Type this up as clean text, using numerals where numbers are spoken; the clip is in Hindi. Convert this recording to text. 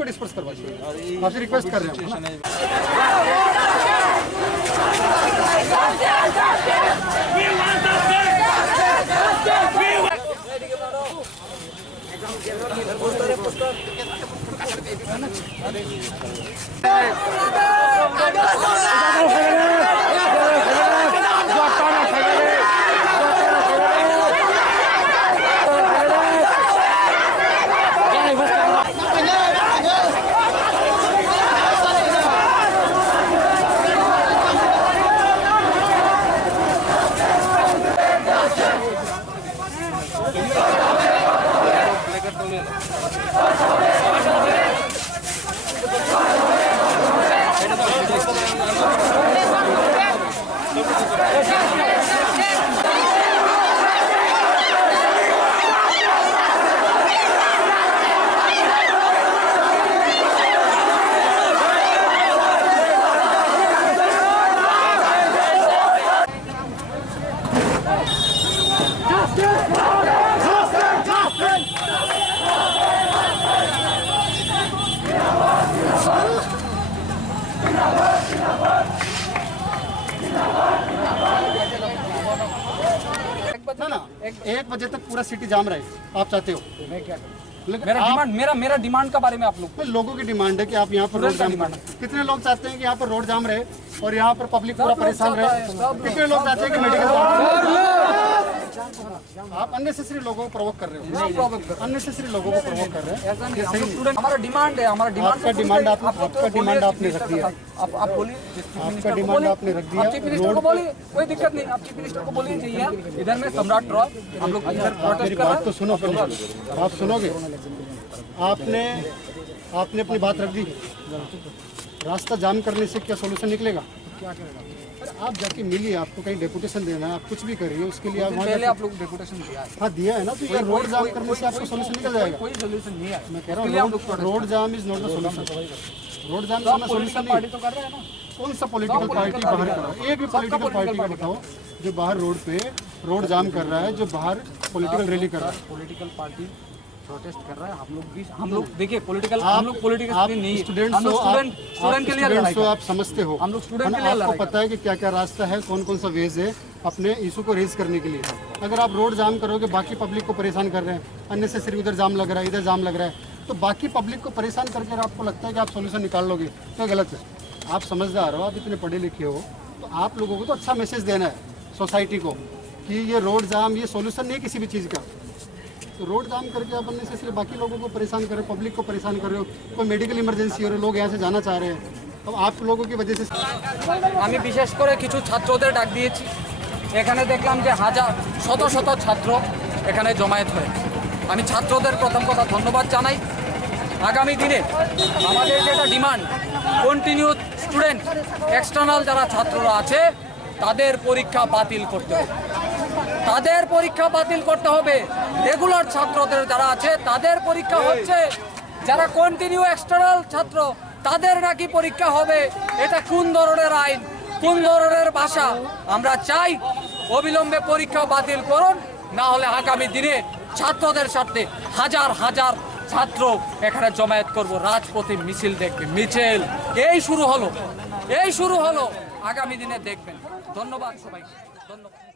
उसको डिस्पर्स करवाइए, आपसे रिक्वेस्ट कर रहे हैं। ना 1 बजे तक पूरा सिटी जाम रहे, आप चाहते हो? मैं क्या करूं? मेरा डिमांड का बारे में आप लोगों की डिमांड है कि आप यहाँ पर रोड जाम करना। कितने लोग चाहते हैं कि यहाँ पर रोड जाम रहे और यहाँ पर पब्लिक पूरा परेशान रहे? कितने लोग चाहते हैं कि मेडिकल? आप अननेसेसरी लोगों को प्रोवोक कर रहे हो, अननेसेसरी लोगों को प्रोवोक कर रहे हैं। हमारा डिमांड है, हमारा डिमांड आपका डिमांड आपने रख दिया, आप बोलिए, आपका डिमांड आपने रख दिया। चीफ मिनिस्टर को बोलिए, कोई दिक्कत नहीं, आप चीफ मिनिस्टर को बोलिए चाहिए इधर में सम्राट रॉय, हम लोग इधर प्रोटेस्ट कर रहे हैं। तो सुनो, आप सुनोगे? आपने अपनी बात रख दी, रास्ता जाम करने से क्या सोल्यूशन निकलेगा? क्या करेगा? आप जाके मिलिए, आपको कहीं डेपुटेशन देना है, आप कुछ भी करिए, उसके लिए पहले आप लोग डेपुटेशन दिया है। हाँ दिया है ना, तो ये रोड जाम करने से आपको सोल्यूशन निकल जाएगा। कोई सोल्यूशन नहीं है, मैं कह रहा हूँ road jam is not the solution. Road jam करना सोल्यूशन नहीं है। तो कर रहे हैं ना, कौन सा पॉलिटिकल पार्टी बाहर कर रहा है? एक भी पॉलिटिकल पार्टी का बताओ जो बाहर रोड पे रोड जाम कर रहा है, जो बाहर पॉलिटिकल रैली कर रहा है। पॉलिटिकल पार्टी प्रोटेस्ट कर रहा है, हम लोग देखिए पॉलिटिकल, हम लोग पॉलिटिकल नहीं, स्टूडेंट के लिए लड़ाई कर, आप समझते हो, हम लोग स्टूडेंट के लिए लड़ाई। आपको पता है कि क्या क्या रास्ता है, कौन कौन सा वेज है अपने इशू को रेज करने के लिए। अगर आप रोड जाम करोगे, बाकी पब्लिक को परेशान कर रहे हैं, अननेसेसरी उधर जाम लग रहा है, इधर जाम लग रहा है, तो बाकी पब्लिक को परेशान करके आपको लगता है कि आप सोल्यूशन निकाल लोगे, तो गलत है। आप समझदार हो, आप इतने पढ़े लिखे हो, तो आप लोगों को तो अच्छा मैसेज देना है सोसाइटी को कि ये रोड जाम ये सोल्यूशन नहीं किसी भी चीज़ का। तो रोड जाम करके आप अननेसेसरी बाकी लोगों को परेशान कर रहे हो, पब्लिक को परेशान कर रहे हो। कोई मेडिकल इमरजेंसी हो रही है, लोग यहाँ से जाना चाह रहे हैं, तो आप लोगों की वजह से। আমি বিশেষ করে কিছু ছাত্রদের ডাক দিয়েছি, এখানে দেখলাম যে শত শত ছাত্র এখানে জমায়েত হয়েছে। আমি ছাত্রদের প্রথম কথা ধন্যবাদ জানাই। আগামী দিনে আমাদের যেটা ডিমান্ড, কন্টিনিউ স্টুডেন্ট এক্সটার্নাল যারা ছাত্ররা আছে তাদের পরীক্ষা বাতিল করতে হবে, তাদের পরীক্ষা বাতিল করতে হবে। রেগুলার ছাত্রদের যারা আছে তাদের পরীক্ষা হচ্ছে, যারা কন্টিনিউ এক্সটার্নাল ছাত্র তাদের নাকি পরীক্ষা হবে। এটা কোন ধরনের আইন, কোন ধরনের ভাষা? আমরা চাই অবিলম্বে পরীক্ষা বাতিল করুন, না হলে আগামী দিনে ছাত্রদের সাথে হাজার হাজার ছাত্র এখানে জমায়েত করব, রাজপথে মিছিল দেখবে, মিছিল এই শুরু হলো, আগামী দিনে দেখবেন। ধন্যবাদ সবাইকে, ধন্যবাদ।